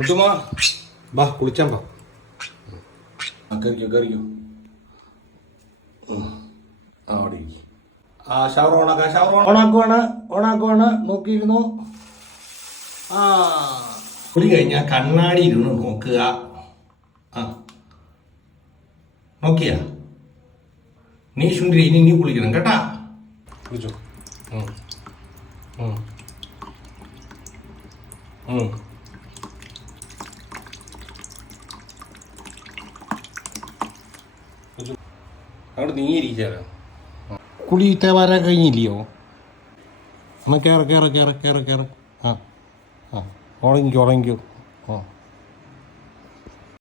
മുത്തുമാ ബാ കുളിച്ചാൻ ബാ. കയറിക്കോ. അവിടെ ഇരിക്കും. ഷവർ ഓണാക്കുവാണ്. നോക്കിയിരുന്നു. കുളി കഴിഞ്ഞാൽ കണ്ണാടി ഇരുന്ന് നോക്കുക. നോക്കിയാ നീ ശുണ്ടി ഇനി നീ കുളിക്കണം കേട്ടാ. കുളിച്ചോ. അവിടെ നീങ്ങിയിരിക്കാലോ. കുളി തേവാരാ കഴിഞ്ഞില്ലയോ? എന്നാൽ കയറ. ഉണങ്ങിക്കോ.